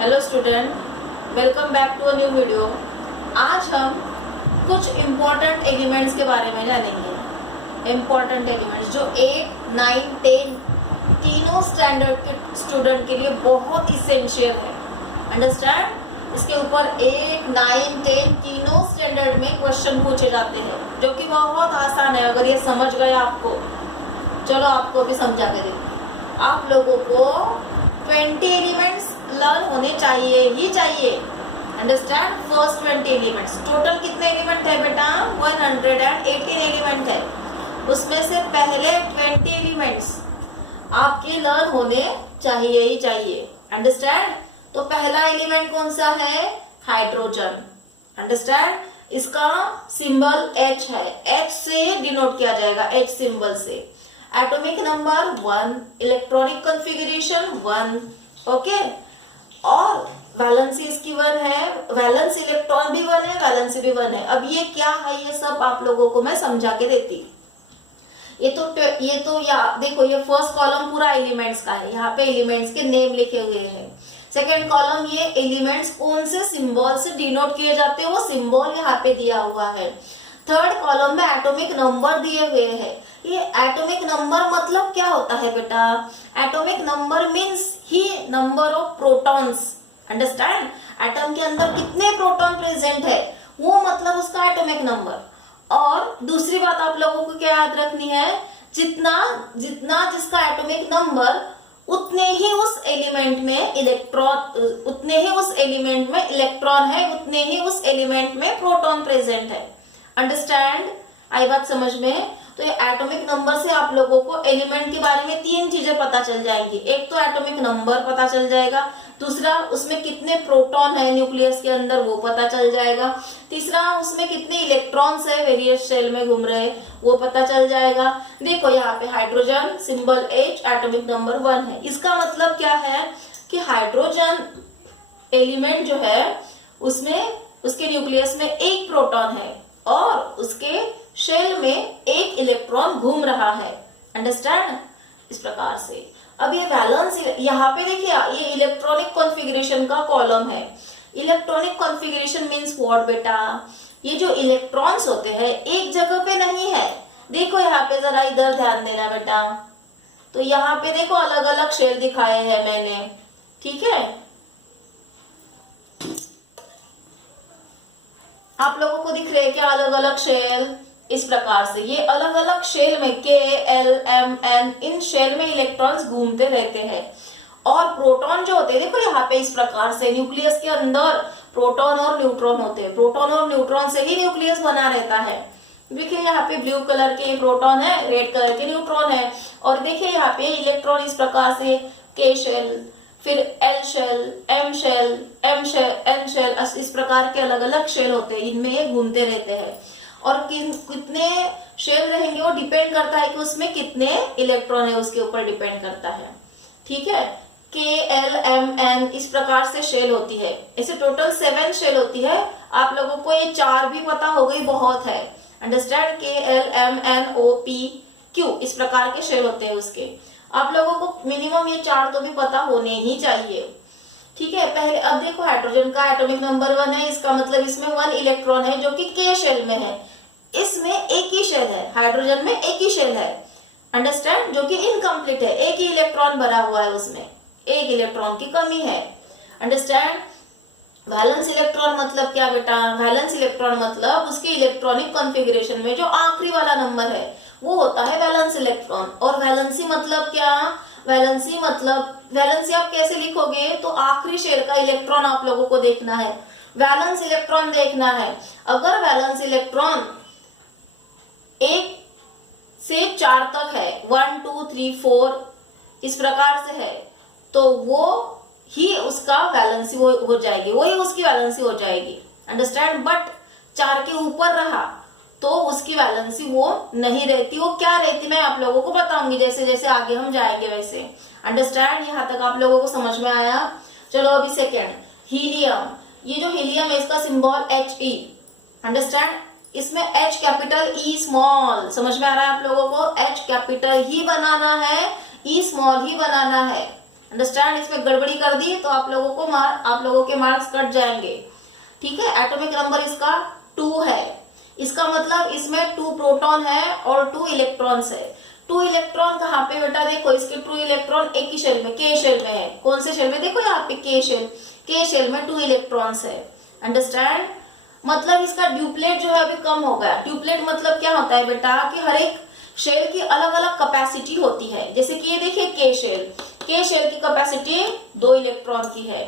Hello student, welcome back to a new video. आज हम कुछ इम्पोर्टेंट एलिमेंट्स के बारे में जानेंगे। इम्पोर्टेंट एलिमेंट्स जो 8, 9, 10 तीनों स्टैंडर्ड के स्टूडेंट के लिए बहुत इसेंशियल है। अंडरस्टैंड? इसके ऊपर 8, 9, 10 तीनों स्टैंडर्ड में क्वेश्चन पूछे जाते हैं, जो कि बहुत आसान है अगर ये समझ गए आपको। चलो आपको भी समझा के देखो। आप लोगों को 20 एलिमेंट्स लर्न होने चाहिए ही चाहिए। अंडरस्टैंड? First 20 elements. टोटल कितने एलिमेंट है बेटा? 118 एलिमेंट है। उसमें से पहले 20 एलिमेंट्स आपके लर्न होने चाहिए ही चाहिए। अंडरस्टैंड? तो पहला एलिमेंट कौन सा है? हाइड्रोजन। अंडरस्टैंड? इसका सिंबल H है। H से डिनोट किया जाएगा, H सिंबल से। Atomic number 1, electronic configuration 1, okay. और वैलेंसी इसकी 1 है, वैलेंस इलेक्ट्रॉन भी 1 है, वैलेंसी भी 1 है। अब ये क्या है, ये सब आप लोगों को मैं समझा के देती। ये तो या देखो, ये फर्स्ट कॉलम पूरा एलिमेंट्स का है। यहाँ पे एलिमेंट्स के नेम लिखे हुए हैं। सेकेंड कॉलम ये एलिमेंट्स कौन से सिंबल से डिनोट किए जाते हैं, वो सिंबल यहाँ पे दिया हुआ है। थर्ड कॉलम में एटॉमिक नंबर दिए हुए हैं। ये एटॉमिक नंबर मतलब क्या होता है बेटा? Atomic number means he number of protons. Understand? Atom के अंदर कितने प्रोटॉन प्रेजेंट है, वो मतलब उसका एटॉमिक नंबर। और दूसरी बात आप लोगों को क्या याद रखनी है? जितना जितना जिसका एटॉमिक नंबर, उतने ही उस एलिमेंट में इलेक्ट्रॉन, उतने ही उस एलिमेंट में इलेक्ट्रॉन है, उतने ही उस एलिमेंट में प्रोटॉन प्रेजेंट है। अंडरस्टैंड? आई बात समझ में? तो ये एटॉमिक नंबर से आप लोगों को एलिमेंट के बारे में 3 चीजें पता चल जाएंगी। एक तो एटॉमिक नंबर पता चल जाएगा, दूसरा उसमें कितने प्रोटॉन है न्यूक्लियस के अंदर वो पता चल जाएगा, तीसरा उसमें कितने इलेक्ट्रॉन्स है वेरियस शेल में घूम रहे वो पता चल जाएगा। देखो यहाँ पे hydrogen symbol H, atomic number 1 है। इसका मतलब क्या है कि हाइड्रोजन एलिमेंट जो है उसमें उसके न्यूक्लियस में एक प्रोटॉन है और उसके शेल में एक इलेक्ट्रॉन घूम रहा है। अंडरस्टैंड? इस प्रकार से। अब ये वैलेंस, यहाँ पे देखिए ये इलेक्ट्रॉनिक कॉन्फ़िगरेशन का कॉलम है। इलेक्ट्रॉनिक कॉन्फ़िगरेशन मींस व्हाट बेटा? ये जो इलेक्ट्रॉन्स होते हैं एक जगह पे नहीं है। देखो यहाँ पे जरा इधर ध्यान देना बेटा। तो यहाँ पे देखो अलग अलग शेल दिखाए हैं मैंने, ठीक है? आप लोगों को दिख रहे हैं क्या अलग अलग शेल? इस प्रकार से ये अलग अलग शेल में K, L, M, N, इन शेल में इलेक्ट्रॉन्स घूमते रहते हैं। और प्रोटॉन जो होते हैं, देखो यहाँ पे इस प्रकार से न्यूक्लियस के अंदर प्रोटॉन और न्यूट्रॉन होते हैं। प्रोटॉन और न्यूट्रॉन से ही न्यूक्लियस बना रहता है। देखिए यहाँ पे ब्लू कलर के प्रोटॉन है, रेड कलर के न्यूट्रॉन है। और देखिए यहाँ पे इलेक्ट्रॉन इस प्रकार से K शेल, फिर L shell, M shell, M shell, N shell, इस प्रकार के अलग अलग शेल होते हैं। इनमें ये घूमते रहते हैं। और कितने शेल रहेंगे वो डिपेंड करता है कि उसमें कितने इलेक्ट्रॉन है, उसके ऊपर डिपेंड करता है। ठीक है? K, L, M, N इस प्रकार से शेल होती है। ऐसे टोटल 7 शेल होती है। आप लोगों को ये 4 भी पता हो गई, बहुत है। Understand? K, L, M, N, O, P, Q इस प्रकार के शेल होते हैं उसके। आप लोगों को मिनिमम ये 4 तो भी पता होने ही चाहिए। ठीक है? पहले अब देखो हाइड्रोजन का एटॉमिक नंबर 1 है, इसका मतलब इसमें 1 इलेक्ट्रॉन है जो कि K शेल में है। इसमें एक ही शेल है, हाइड्रोजन में एक ही शेल है। अंडरस्टैंड? जो कि इनकम्प्लीट है, एक ही इलेक्ट्रॉन भरा हुआ है, उसमें एक इलेक्ट्रॉन की कमी है। अंडरस्टैंड? वैलेंस इलेक्ट्रॉन मतलब क्या बेटा? वैलेंस इलेक्ट्रॉन मतलब उसके इलेक्ट्रॉनिक कॉन्फ़िगरेशन में जो आखिरी वाला नंबर है वो होता है वैलेंस इलेक्ट्रॉन। और वैलेंसी मतलब क्या? वैलेंसी मतलब, वैलेंसी आप कैसे लिखोगे? तो आखिरी शेल का इलेक्ट्रॉन आप लोगों को देखना है, वैलेंस इलेक्ट्रॉन देखना है। अगर वैलेंस इलेक्ट्रॉन 1 से 4 तक है, 1, 2, 3, 4 इस प्रकार से है, तो वो ही उसका वैलेंसी हो जाएगी, वही उसकी वैलेंसी हो जाएगी। अंडरस्टैंड? बट 4 के ऊपर रहा तो उसकी वैलेंसी वो नहीं रहती। वो क्या रहती मैं आप लोगों को बताऊंगी जैसे जैसे आगे हम जाएंगे वैसे। अंडरस्टैंड? यहाँ तक आप लोगों को समझ में आया? चलो अभी सेकेंड, हीलियम। ये जो हीलियम है इसका सिंबल He। अंडरस्टैंड? इसमें H कैपिटल E स्मॉल, समझ में आ रहा है आप लोगों को? H कैपिटल ही बनाना है, E स्मॉल ही बनाना है। अंडरस्टैंड, इसमें गड़बड़ी कर दी तो आप लोगों के मार्क्स कट जाएंगे। ठीक है, एटॉमिक नंबर इसका 2 है। इसका मतलब इसमें 2 प्रोटॉन है और 2 इलेक्ट्रॉन्स है। 2 इलेक्ट्रॉन कहाँ पे बेटा, देखो इसके 2 इलेक्ट्रॉन एक ही शेल में, के शेल में है। कौन से शेल में, देखो यहाँ पे के शेल में 2 इलेक्ट्रॉन्स है। अंडरस्टैंड, मतलब इसका ड्यूप्लेट जो है अभी कम हो गया। ड्यूप्लेट मतलब क्या होता है बेटा कि हर एक शेल की अलग अलग कैपेसिटी होती है। जैसे कि ये देखिए के शेल की कैपेसिटी 2 इलेक्ट्रॉन की है।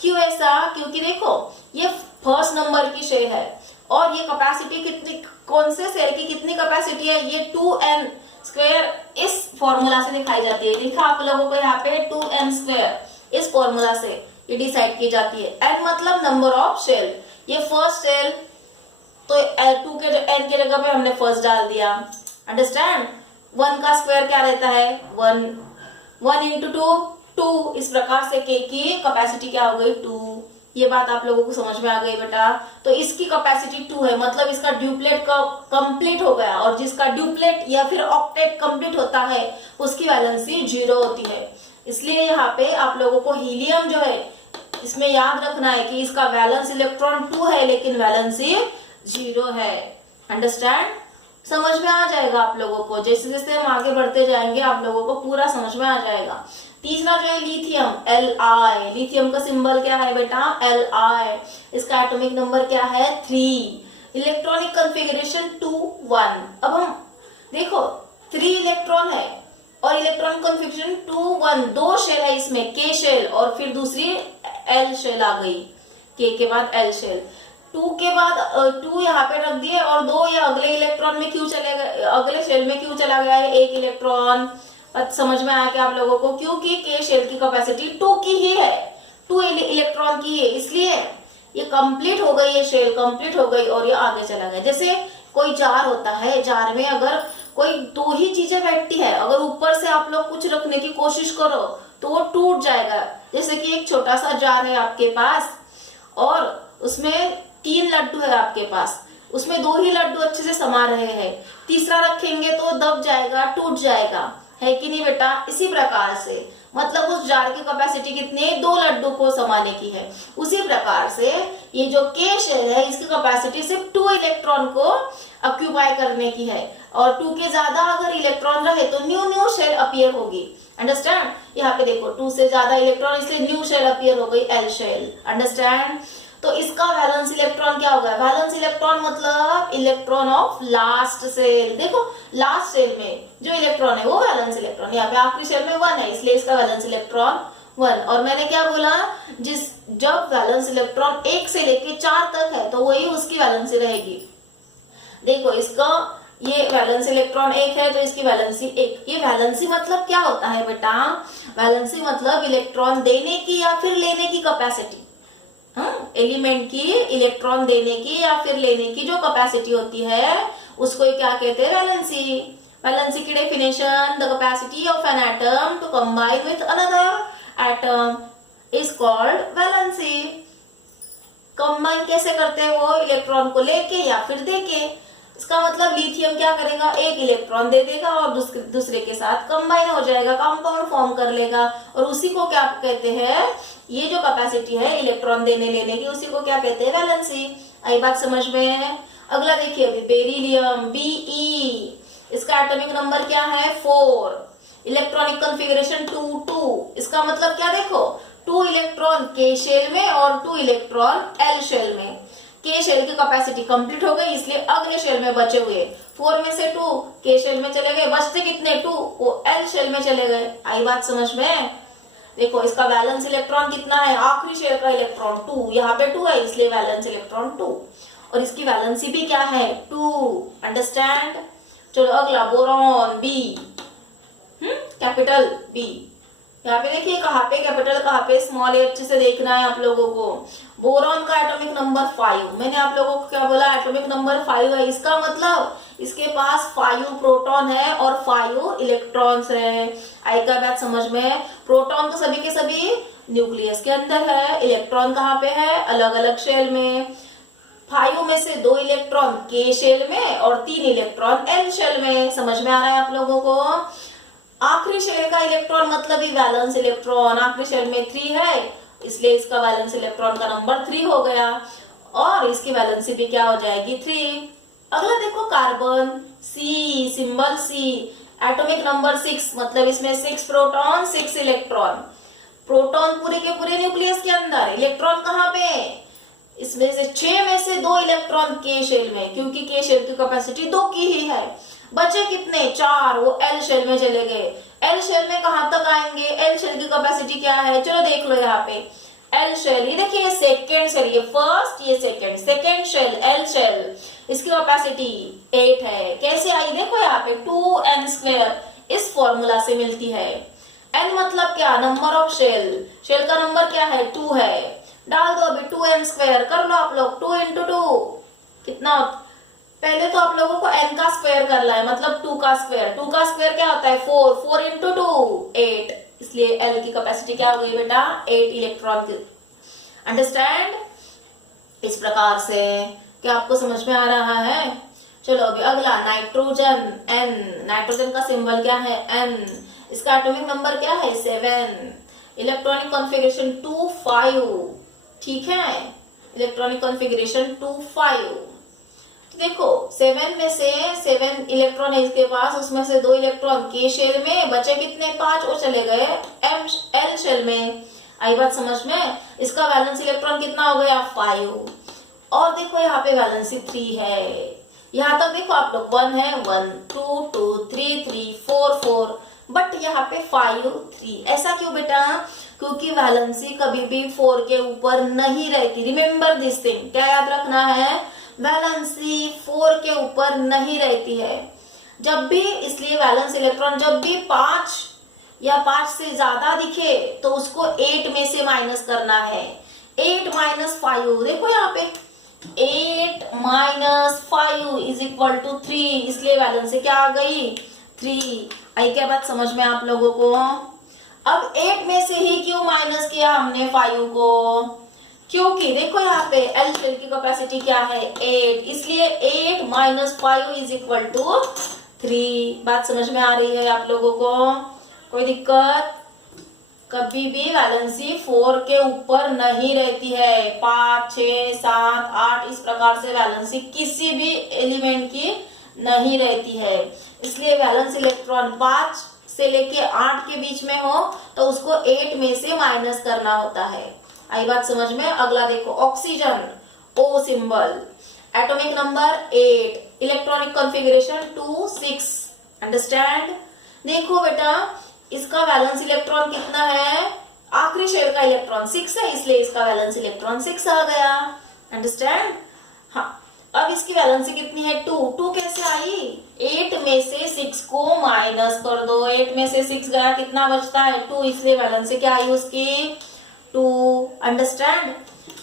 क्यों ऐसा, क्योंकि देखो ये फर्स्ट नंबर की शेल है और ये कैपेसिटी कितनी, कौन से शेल की कितनी कैपेसिटी है, ये 2n स्क्वायर इस फॉर्मूला से दिखाई जाती है। देखा आप लोगों को यहाँ पे 2n स्क्वायर इस फॉर्मूला से ये डिसाइड की जाती है। n मतलब नंबर ऑफ शेल, ये फर्स्ट शेल तो 2 के n के जगह पे हमने फर्स्ट डाल दिया। अंडरस्टैंड, 1 का स्क्वायर क्या रहता है 1 इंटू 2, इस प्रकार से k की कैपेसिटी क्या हो गई 2। ये बात आप लोगों को समझ में आ गई बेटा। तो इसकी कैपेसिटी 2 है, मतलब इसका ड्यूप्लेट कंप्लीट हो गया, और जिसका ड्यूप्लेट या फिर ऑक्टेट कंप्लीट होता है उसकी वैलेंसी 0 होती है। इसलिए यहाँ पे आप लोगों को हीलियम जो है इसमें याद रखना है कि इसका वैलेंस इलेक्ट्रॉन 2 है लेकिन वैलेंसी 0 है। अंडरस्टैंड, समझ में आ जाएगा आप लोगों को। जैसे जैसे हम आगे बढ़ते जाएंगे आप लोगों को पूरा समझ में आ जाएगा। तीसरा जो है लिथियम, Li, लिथियम का सिंबल क्या है बेटा Li, इसका एटॉमिक नंबर क्या है 3, इलेक्ट्रॉनिक कॉन्फ़िगरेशन 2 1। अब हम देखो 3 इलेक्ट्रॉन है और इलेक्ट्रॉनिक कॉन्फ़िगरेशन 2 1, 2 शेल है इसमें, के शेल और फिर दूसरी एल शेल आ गई, के बाद एल शेल। 2 के बाद 2 यहाँ पे रख दिए और 2 ये अगले इलेक्ट्रॉन में क्यों चले गए, अगले शेल में क्यों चला गया है 1 इलेक्ट्रॉन। समझ में आया क्या आप लोगों को, क्योंकि के शेल की कैपेसिटी 2 की ही है, 2 इलेक्ट्रॉन की है, इसलिए ये कंप्लीट हो गई, ये शेल कंप्लीट हो गई और ये आगे चला गया। जैसे कोई जार होता है, जार में अगर कोई 2 ही चीजें बैठती है, अगर ऊपर से आप लोग कुछ रखने की कोशिश करो तो वो टूट जाएगा। जैसे कि एक छोटा सा जार है आपके पास और उसमें 3 लड्डू है आपके पास, उसमें 2 ही लड्डू अच्छे से समा रहे हैं, तीसरा रखेंगे तो दब जाएगा, टूट जाएगा, है कि नहीं बेटा। इसी प्रकार से मतलब उस जार की कैपेसिटी कितनी, 2 लड्डू को समाने की है। उसी प्रकार से ये जो के शेल है इसकी कैपेसिटी सिर्फ 2 इलेक्ट्रॉन को ऑक्यूपाई करने की है, और 2 के ज्यादा अगर इलेक्ट्रॉन रहे तो न्यू शेल अपीयर होगी। अंडरस्टैंड, यहाँ पे देखो 2 से ज्यादा इलेक्ट्रॉन इसलिए न्यू शेल अपीयर हो गई, एल शेल। अंडरस्टैंड, तो इसका वैलेंस इलेक्ट्रॉन क्या होगा, वैलेंस इलेक्ट्रॉन मतलब इलेक्ट्रॉन ऑफ लास्ट शेल। देखो लास्ट शेल में जो इलेक्ट्रॉन है वो वैलेंस इलेक्ट्रॉन, यहाँ पे आखिरी शेल में 1 है इसलिए इसका वैलेंस इलेक्ट्रॉन 1। और मैंने क्या बोला, जब वैलेंस इलेक्ट्रॉन 1 से लेके 4 तक है तो वही उसकी वैलेंसी रहेगी। देखो इसका ये वैलेंस इलेक्ट्रॉन 1 है तो इसकी वैलेंसी 1। ये वैलेंसी मतलब क्या होता है बेटा, वैलेंसी मतलब इलेक्ट्रॉन देने की या फिर लेने की कैपेसिटी। एलिमेंट की इलेक्ट्रॉन देने की या फिर लेने की जो कैपेसिटी होती है उसको क्या कहते हैं, वैलेंसी। वैलेंसी की definition, the capacity of an atom to combine with another atom is called valency. Combine कैसे करते हैं वो, इलेक्ट्रॉन को लेके या फिर देके। इसका मतलब लिथियम क्या करेगा, 1 इलेक्ट्रॉन दे देगा और दूसरे के साथ कंबाइन हो जाएगा, कंपाउंड फॉर्म कर लेगा, और उसी को क्या कहते हैं, ये जो कैपेसिटी है इलेक्ट्रॉन देने लेने की उसी को क्या कहते हैं, वैलेंसी। आई बात समझ में। अगला देखिए अभी बेरिलियम, Be, इसका एटॉमिक नंबर क्या है 4, इलेक्ट्रॉनिक कॉन्फ़िगरेशन 2 2। इसका मतलब क्या, देखो 2 इलेक्ट्रॉन के शेल में और 2 इलेक्ट्रॉन एल शेल में। के शेल की कैपेसिटी कंप्लीट हो गई इसलिए अगले शेल में बचे हुए 4 में से 2 के शेल में चले गए, बचते कितने 2 वो एल शेल में चले गए। आई बात समझ में। देखो इसका वैलेंस इलेक्ट्रॉन कितना है, आखिरी शेल का इलेक्ट्रॉन 2, यहाँ पे 2 है इसलिए वैलेंस इलेक्ट्रॉन 2, और इसकी वैलेंसी भी क्या है 2। अंडरस्टैंड। चलो अगला बोरॉन, बी, कैपिटल बी। यहाँ पे देखिए कहाँ पे कैपिटल कहाँ पे स्मॉल है, अच्छे से देखना है आप लोगों को। बोरॉन का एटॉमिक नंबर 5, मैंने आप लोगों को क्या बोला, एटॉमिक नंबर 5 है। इसका मतलब इसके पास 5 प्रोटॉन है और 5 इलेक्ट्रॉन्स है। आई का बात समझ में। प्रोटॉन तो सभी के सभी न्यूक्लियस के अंदर है, इलेक्ट्रॉन कहाँ पे है, अलग अलग शेल में। 5 में से 2 इलेक्ट्रॉन के शेल में और 3 इलेक्ट्रॉन एल शेल में। समझ में आ रहा है आप लोगों को। आखिरी शेल का इलेक्ट्रॉन मतलब ही वैलेंस इलेक्ट्रॉन, आखिरी शेल में 3 है इसलिए इसका वैलेंस इलेक्ट्रॉन का नंबर 3 हो गया और इसकी वैलेंसी भी क्या हो जाएगी 3। अगला देखो कार्बन, सी, सिंबल सी, एटॉमिक नंबर 6 मतलब इसमें 6 प्रोटॉन 6 इलेक्ट्रॉन। प्रोटॉन पूरे के पूरे न्यूक्लियस के अंदर, इलेक्ट्रॉन कहाँ पे, इसमें से 6 में से 2 इलेक्ट्रॉन के शेल में, क्योंकि के शेल की कैपेसिटी 2 की ही है। बचे कितने 4, वो एल शेल में चले गए। एल शेल में कहां तक आएंगे, एल शेल की कैपेसिटी क्या है, चलो देख लो यहाँ पे। एल शेल, ये देखिए सेकेंड शेल, ये फर्स्ट ये सेकेंड शेल एल शेल, इसकी कैपेसिटी 8 है। कैसे आई देखो यहाँ पे 2n², इस फॉर्मूला से मिलती है। n मतलब क्या, नंबर ऑफ शेल, शेल का नंबर क्या है 2 है, डाल दो अभी 2n² कर लो आप लोग, 2 × 2 कितना, पहले तो आप लोगों को n का स्क्वायर करना है, मतलब 2 का स्क्वायर, 2 का स्क्वायर क्या होता है 4, 4 × 2 8, इसलिए L की कैपेसिटी क्या हो गई बेटा 8 इलेक्ट्रॉन की। अंडरस्टैंड, इस प्रकार से क्या आपको समझ में आ रहा है। चलो अभी अगला नाइट्रोजन, N, नाइट्रोजन का सिंबल क्या है N, इसका एटॉमिक नंबर क्या है 7, इलेक्ट्रॉनिक कॉन्फ़िगरेशन 2 5, ठीक है, इलेक्ट्रॉनिक कॉन्फ़िगरेशन 2 5। देखो 7 में से 7 इलेक्ट्रॉन है इसके पास, उसमें से 2 इलेक्ट्रॉन के शेल में, बचे कितने 5, वो चले गए एल शेल में। आई बात समझ में, इसका वैलेंस इलेक्ट्रॉन कितना हो गया 5, और देखो यहाँ पे वैलेंसी 3 है। यहाँ तक देखो आप लोग 1 है 1 2 2 3 3 4 4, बट यहाँ पे 5 3, ऐसा क्यों बेटा, क्योंकि वैलेंसी कभी भी 4 के ऊपर नहीं रहती। रिमेम्बर दिस थिंग, क्या याद रखना है, वैलेंसी 4 के ऊपर नहीं रहती है जब भी, इसलिए वैलेंस इलेक्ट्रॉन जब भी 5 या 5 से ज्यादा दिखे तो उसको 8 में से माइनस करना है। 8 - 5, देखो यहाँ पे 8 - 5 = 3, इसलिए वैलेंसी क्या आ गई 3। आई क्या बात समझ में आप लोगों को। अब 8 में से ही क्यों माइनस किया हमने 5 को, क्योंकि देखो यहाँ पे एल शेल की कैपेसिटी क्या है 8, इसलिए 8 - 5 = 3। बात समझ में आ रही है आप लोगों को, कोई दिक्कत, कभी भी वैलेंसी 4 के ऊपर नहीं रहती है। 5 6 7 8 इस प्रकार से वैलेंसी किसी भी एलिमेंट की नहीं रहती है, इसलिए वैलेंस इलेक्ट्रॉन 5 से लेके 8 के बीच में हो तो उसको 8 में से माइनस करना होता है। आई बात समझ में। अगला देखो oxygen, O symbol, atomic number 8, electronic configuration 2 6। Understand, देखो बेटा इसका वैलेंस इलेक्ट्रॉन कितना है, आखिरी शेल का इलेक्ट्रॉन 6 है, इसलिए इसका वैलेंस इलेक्ट्रॉन 6 आ गया। अंडरस्टैंड, हाँ। अब इसकी वैलेंसी कितनी है 2, 2 कैसे आई, 8 में से 6 को माइनस कर दो, 8 में से 6 गया कितना बचता है 2, इसलिए वैलेंसी क्या आई उसकी 2। अंडरस्टैंड,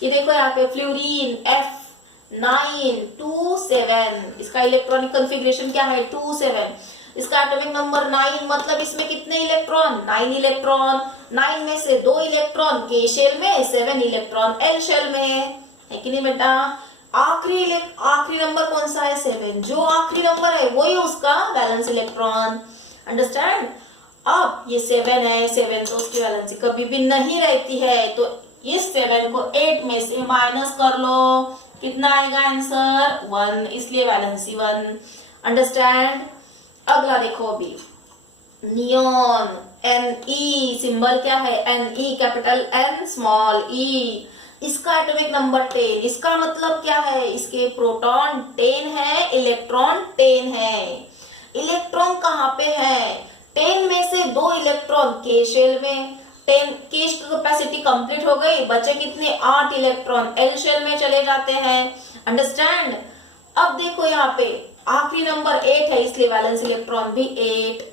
ये देखो यहाँ पे फ्लोरीन F9 2 7, इसका इलेक्ट्रॉनिक कॉन्फ़िगरेशन क्या है 2 7, इसका एटॉमिक नंबर 9, मतलब इसमें कितने इलेक्ट्रॉन 9 इलेक्ट्रॉन, 9 में से 2 इलेक्ट्रॉन के शेल में, 7 इलेक्ट्रॉन एल शेल में, है कि नहीं बेटा। आखिरी नंबर कौन सा है 7, जो आखिरी नंबर है वही उसका वैलेंस इलेक्ट्रॉन। अंडरस्टैंड, अब ये 7 है, 7 तो उसकी वैलेंसी कभी भी नहीं रहती है, तो इस 7 को 8 में से माइनस कर लो, कितना आएगा आंसर 1, इसलिए वैलेंसी 1। अंडरस्टैंड, अगला देखो अभी नियॉन, Ne सिंबल क्या है Ne, capital N small e, इसका एटॉमिक नंबर 10, इसका मतलब क्या है, इसके प्रोटॉन 10 है, इलेक्ट्रॉन 10 है। इलेक्ट्रॉन कहाँ पे है, 10 में से 2 इलेक्ट्रॉन के शेल में, 10 की कैपेसिटी कंप्लीट हो गई, बचे कितने 8 इलेक्ट्रॉन एल शेल में चले जाते हैं। अंडरस्टैंड, अब देखो यहाँ पे आखिरी नंबर 8 है, इसलिए वैलेंस इलेक्ट्रॉन भी 8,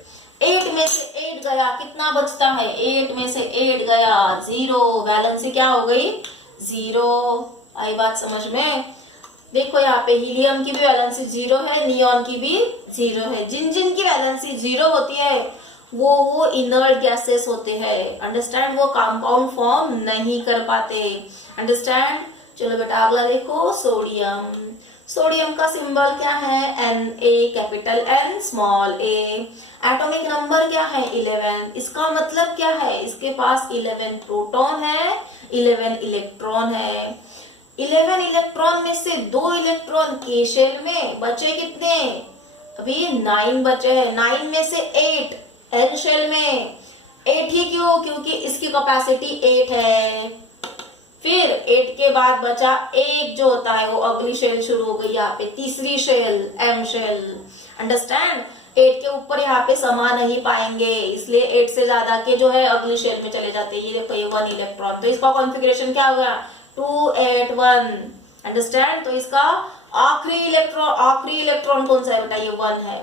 8 में से 8 गया कितना बचता है, 8 में से 8 गया 0, वैलेंसी क्या हो गई 0। आई बात समझ में। देखो यहाँ पे हीलियम की भी वैलेंसी 0 है, नियॉन की भी 0 है। जिन जिन की वैलेंसी 0 होती है वो इनर्ट गैसेस होते हैं। अंडरस्टैंड, वो कंपाउंड फॉर्म नहीं कर पाते। अंडरस्टैंड, चलो बेटा अगला देखो सोडियम। सोडियम का सिंबल क्या है, Na, capital N small a। Atomic number क्या है, 11। इसका मतलब क्या है, इसके पास 11 प्रोटॉन है, 11 इलेक्ट्रॉन है। 11 इलेक्ट्रॉन में से 2 इलेक्ट्रॉन के शेल में, बचे कितने, अभी 9 बचे हैं। 9 में से 8 एन शेल में। 8 ही क्यों, क्योंकि इसकी कैपेसिटी 8 है। फिर 8 के बाद बचा एक जो होता है, वो अगली शेल शुरू हो गई यहाँ पे, तीसरी शेल, एम शेल। अंडरस्टैंड। 8 के ऊपर यहाँ पे समा नहीं पाएंगे, इसलिए 8 से ज्यादा के जो है अगली शेल में चले जाते हैं। ये देखो, ये 1 इलेक्ट्रॉन, तो इसका कॉन्फ़िगरेशन क्या होगा, 2 8 1। अंडरस्टैंड। तो इसका आखिरी इलेक्ट्रॉन कौन सा है बेटा, ये 1 है।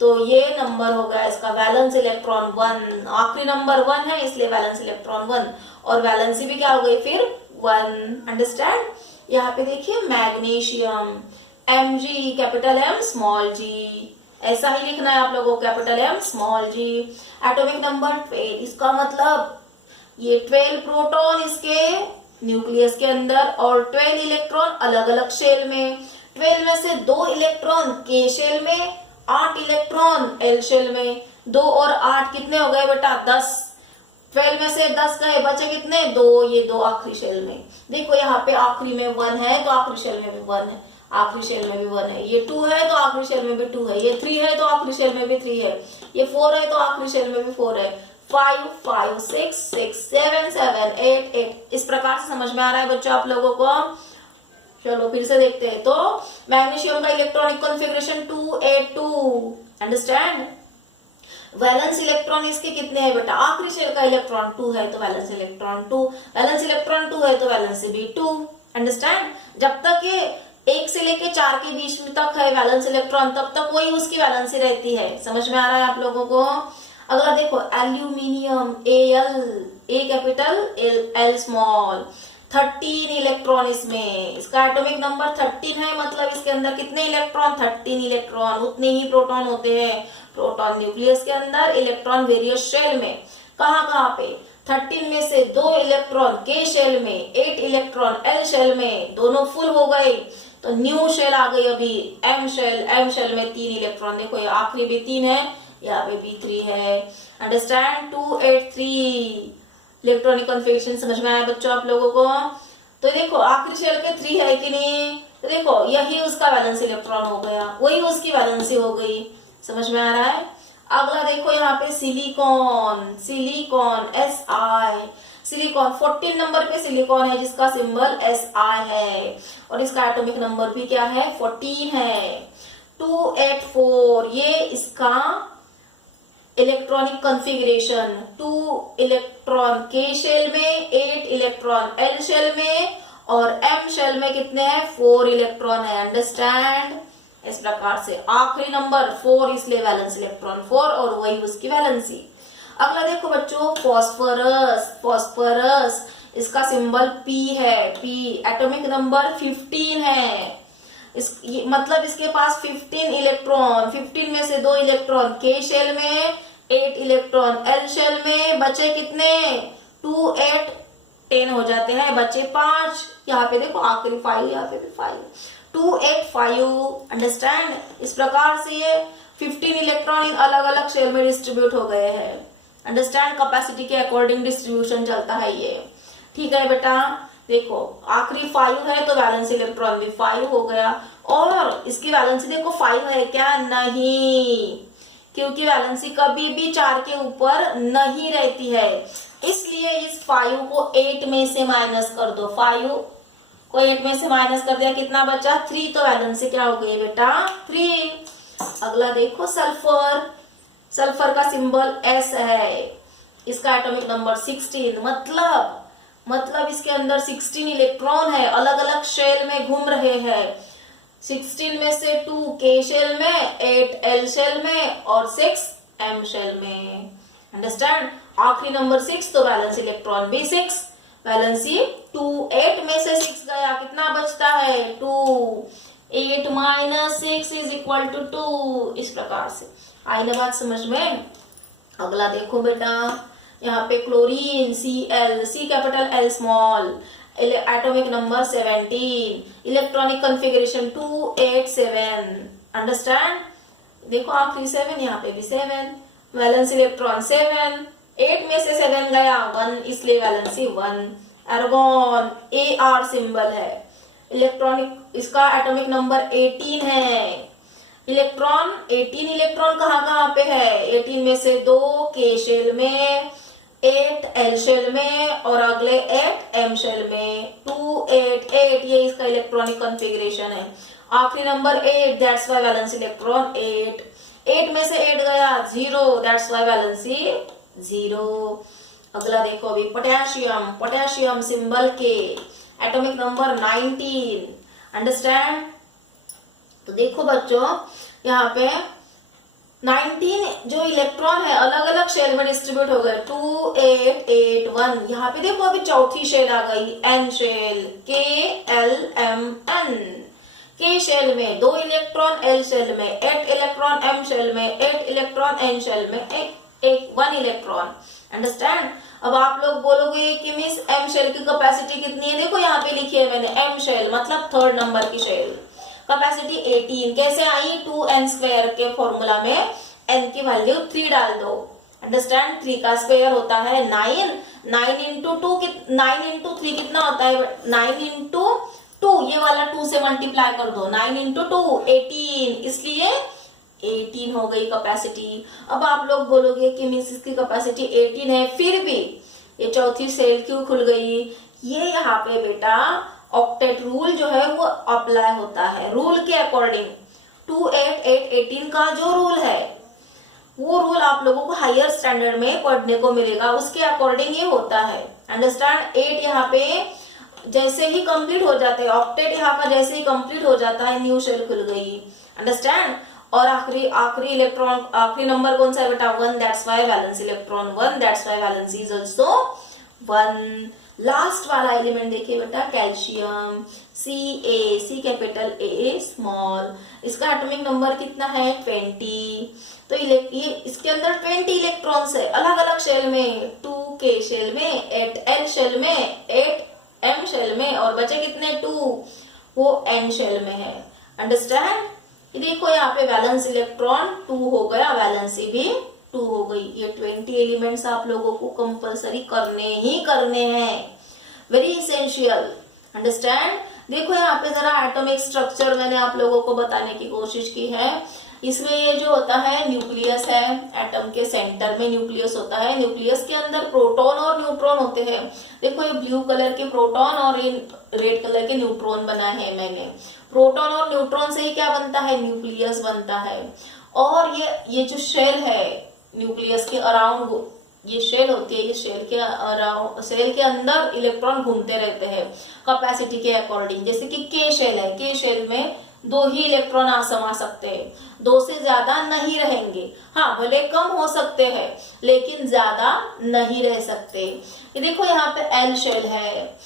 तो ये नंबर हो गया इसका वैलेंस इलेक्ट्रॉन 1। आखिरी नंबर 1 है, इसलिए वैलेंस इलेक्ट्रॉन 1। और वैलेंसी भी क्या हो गई फिर 1। अंडरस्टैंड। यहाँ पे देखिए magnesium, Mg, capital M small g। ऐसा ही लिखना है आप लोगों को, capital M small g। Atomic number 12, इसका मतलब ये 12 प्रोटॉन इसके न्यूक्लियस के अंदर और 12 इलेक्ट्रॉन अलग अलग शेल में। 12 में से 2 इलेक्ट्रॉन के शेल में, 8 इलेक्ट्रॉन एल शेल में। 2 और 8 कितने हो गए बेटा, 10। 12 में से 10 गए, बचे कितने, 2। ये 2 आखिरी शेल में। देखो यहाँ पे आखिरी में 1 है, तो आखिरी शेल में भी 1 है, आखिरी शेल में भी 1 है। ये 2 है तो आखिरी शेल में भी 2 है। ये 3 है तो आखिरी शेल में भी 3 है। ये 4 है तो आखिरी शेल में भी 4 है। 5 5 6 6 7 7 8 8। इस प्रकार से समझ में आ रहा है बच्चों आप लोगों को। चलो फिर से देखते हैं। तो मैग्नीशियम का electronic configuration 2 8 2। Understand. Valence electron इसके कितने हैं बेटा, आखिरी शेल का इलेक्ट्रॉन 2 है तो वैलेंस इलेक्ट्रॉन 2, वैलेंस इलेक्ट्रॉन 2 है तो वैलेंसी भी 2। अंडरस्टैंड। जब तक ये 1 से लेके 4 के बीच में तक है वैलेंस इलेक्ट्रॉन, तब तक वही उसकी वैलेंसी रहती है। समझ में आ रहा है आप लोगों को। अगला देखो aluminium, Al, A capital L small. 13 electron इसमें, इसका एटॉमिक नंबर 13 है, मतलब इसके अंदर कितने इलेक्ट्रॉन, 13 इलेक्ट्रॉन। उतने ही प्रोटॉन होते हैं, प्रोटॉन न्यूक्लियस के अंदर, इलेक्ट्रॉन वेरियस शेल में। कहाँ पे, 13 में से 2 इलेक्ट्रॉन के शेल में, 8 इलेक्ट्रॉन एल शेल में, दोनों फुल हो गए तो न्यू शेल आ गई अभी, एम शेल में 3 इलेक्ट्रॉन। देखो ये आखिरी भी 3 है, यहाँ पे भी 3 है। अंडरस्टैंड। 2 8 3 इलेक्ट्रॉनिक कॉन्फ़िगरेशन समझ में आया बच्चों आप लोगों को। तो देखो आखिरी शेल के 3 है कि नहीं, तो देखो यही उसका वैलेंस इलेक्ट्रॉन हो गया, वही उसकी वैलेंसी हो गई। समझ में आ रहा है। अगला देखो यहाँ पे सिलिकॉन, Si। सिलिकॉन 14 नंबर पे सिलिकॉन है, जिसका सिंबल Si है और इसका एटॉमिक नंबर भी क्या है, 14 है। 2 8 4 ये इसका इलेक्ट्रॉनिक कॉन्फ़िगरेशन। 2 इलेक्ट्रॉन के शेल में, 8 इलेक्ट्रॉन एल शेल में और एम शेल में कितने हैं, 4 इलेक्ट्रॉन है। अंडरस्टैंड। इस प्रकार से आखिरी नंबर 4, इसलिए वैलेंस इलेक्ट्रॉन 4 और वही उसकी वैलेंसी। अगला देखो बच्चों फॉस्फोरस, इसका सिंबल P है, P। एटॉमिक नंबर 15 है। मतलब इसके पास 15 इलेक्ट्रॉन, 15 में से 2 इलेक्ट्रॉन के शेल में, 8 इलेक्ट्रॉन एल शेल में, बचे कितने, 2 8 10 हो जाते हैं, बचे 5। यहाँ पे देखो आखिरी 5, यहाँ पे भी 5, 2 8 5। अंडरस्टैंड। इस प्रकार से ये 15 इलेक्ट्रॉन अलग अलग शेल में डिस्ट्रीब्यूट हो गए हैं। अंडरस्टैंड। कैपेसिटी के अकॉर्डिंग डिस्ट्रीब्यूशन चलता है ये। ठीक है बेटा। देखो आखिरी 5 है तो वैलेंस इलेक्ट्रॉन भी 5 हो गया और इसकी वैलेंसी देखो 5 है क्या, नहीं, क्योंकि वैलेंसी कभी भी 4 के ऊपर नहीं रहती है। इसलिए इस 5 को 8 में से माइनस कर दो। 5 को 8 में से माइनस कर दिया, कितना बचा, 3। तो वैलेंसी क्या हो गई बेटा, 3। अगला देखो सल्फर का सिंबल S है, इसका एटॉमिक नंबर 16। मतलब इसके अंदर 16 इलेक्ट्रॉन है, अलग अलग शेल में घूम रहे हैं। 16 में से 2 के शेल में, 8 एल शेल में और 6 एम शेल में। अंडरस्टैंड। आखिरी नंबर 6, तो वैलेंस इलेक्ट्रॉन भी 6। वैलेंसी 2 8 में से 6 गया, कितना बचता है, 2। 8 - 6 इज इक्वल टू 2। इस प्रकार से आई ना बात समझ में। अगला देखो बेटा, यहाँ पे chlorine, Cl, C capital L small. Atomic number 17, electronic configuration 287, understand. देखो आखिरी 7, यहाँ पे भी 7, वैलेंस इलेक्ट्रॉन 7, 8 में से 7 गया 1, इसलिए वैलेंसी 1। आर्गॉन AR सिंबल है, इलेक्ट्रॉनिक इसका एटॉमिक नंबर 18 है। इलेक्ट्रॉन 18 इलेक्ट्रॉन कहाँ पे है, 18 में से 2 K शेल में, 8 L शेल में और अगले 8 M शेल में। 2 8 8 ये इसका इलेक्ट्रॉनिक कॉन्फ़िगरेशन है। आखिरी number 8, that's why valence electron 8। 8 में से 8 गया 0, दैट्स वाई वैलेंसी 0। अगला देखो अभी पोटेशियम, पोटेशियम सिंबल के, एटॉमिक नंबर 19, अंडरस्टैंड। तो देखो बच्चों यहाँ पे 19 जो इलेक्ट्रॉन है अलग अलग शेल में डिस्ट्रीब्यूट हो गए, 2 8 8 1। यहाँ पे देखो अभी चौथी शेल आ गई N shell, K L M N। K shell में 2 इलेक्ट्रॉन, L शेल में 8 इलेक्ट्रॉन, M शेल में 8 इलेक्ट्रॉन, N शेल में 1 इलेक्ट्रॉन, अंडरस्टैंड। अब आप लोग बोलोगे कि मिस M शेल की कैपेसिटी कितनी है, देखो यहाँ पे लिखी है मैंने M शेल मतलब 3rd नंबर की शेल, कैपेसिटी 18। कैसे आई, 2n² के फॉर्मूला में n की वैल्यू 3 डाल दो, अंडरस्टैंड। 3 का स्क्वायर होता है 9, 9 इंटू 3 कितना होता है, 9 इंटू 2, ये वाला 2 से मल्टीप्लाई कर दो, 9 इंटू 2 18, इसलिए 18 हो गई कैपेसिटी। अब आप लोग बोलोगे कि मिस इसकी कैपेसिटी 18 है, फिर भी ये चौथी सेल क्यों खुल गई, ये यहाँ पे बेटा ऑक्टेट रूल जो है वो अप्लाई होता है। रूल के अकॉर्डिंग 2 8 8 18 का जो रूल है वो रूल आप लोगों को हायर स्टैंडर्ड में पढ़ने को मिलेगा, उसके अकॉर्डिंग ये होता है, अंडरस्टैंड। 8 यहाँ पे जैसे ही कंप्लीट हो जाते हैं, ऑक्टेट यहाँ का जैसे ही कंप्लीट हो जाता है न्यू शेल खुल गई, अंडरस्टैंड। और आखिरी इलेक्ट्रॉन, आखिरी नंबर कौन सा है बेटा, 1, that's why valence electron 1, that's why valency is also 1। Last वाला एलिमेंट देखिए बेटा calcium, C capital A small, इसका एटॉमिक नंबर कितना है 20। तो ये इसके अंदर 20 इलेक्ट्रॉन्स है अलग अलग शेल में, 2 K शेल में, 8 L शेल में, 8 M शेल में और बचे कितने 2, वो N शेल में है, अंडरस्टैंड। ये देखो यहाँ पे वैलेंस इलेक्ट्रॉन 2 हो गया, वैलेंसी भी 2 हो गई। ये 20 एलिमेंट्स आप लोगों को कंपलसरी करने ही करने हैं, वेरी इसेंशियल, अंडरस्टैंड। देखो यहाँ पे जरा एटॉमिक स्ट्रक्चर मैंने आप लोगों को बताने की कोशिश की है। इसमें ये जो होता है न्यूक्लियस है, एटम के सेंटर में न्यूक्लियस होता है, न्यूक्लियस के अंदर प्रोटॉन और न्यूट्रॉन होते हैं। देखो ये ब्लू कलर के प्रोटॉन और इन रेड कलर के न्यूट्रॉन बना है मैंने। प्रोटॉन और न्यूट्रॉन से ही क्या बनता है, न्यूक्लियस बनता है। और ये जो शेल है न्यूक्लियस के अराउंड, ये शेल होती है, ये शेल के अंदर इलेक्ट्रॉन घूमते रहते हैं कैपेसिटी के अकॉर्डिंग। जैसे कि के शेल है, के शेल में 2 ही इलेक्ट्रॉन समा सकते हैं, 2 से ज्यादा नहीं रहेंगे। हाँ भले कम हो सकते हैं लेकिन ज्यादा नहीं रह सकते। ये देखो यहाँ पे एल शेल है,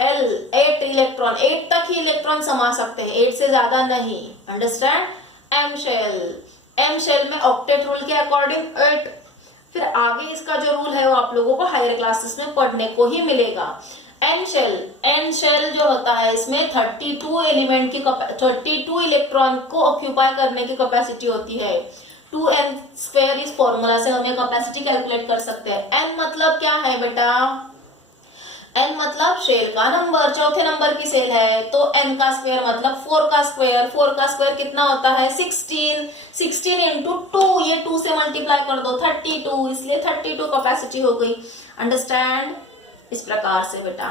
L 8 इलेक्ट्रॉन, 8 तक ही इलेक्ट्रॉन समा सकते हैं, 8 से ज्यादा नहीं, अंडरस्टैंड। एम शेल में ऑक्टेट रूल के अकॉर्डिंग 8। फिर आगे इसका जो रूल है वो आप लोगों को हायर क्लासेस में पढ़ने को ही मिलेगा। एन शेल जो होता है इसमें 32 एलिमेंट की 32 इलेक्ट्रॉन को ऑक्यूपाई करने की कैपेसिटी होती है। 2n² इस फॉर्मूला से हमें कैपेसिटी कैलकुलेट कर सकते हैं। n मतलब क्या है बेटा, n मतलब शेल का नंबर, चौथे नंबर की सेल है तो n का स्क्वायर मतलब 4 का स्क्वायर। 4 का स्क्वायर कितना होता है 16, 16 इंटू 2, ये 2 से मल्टीप्लाई कर दो 32, इसलिए 32 कैपेसिटी हो गई, अंडरस्टैंड। इस प्रकार से बेटा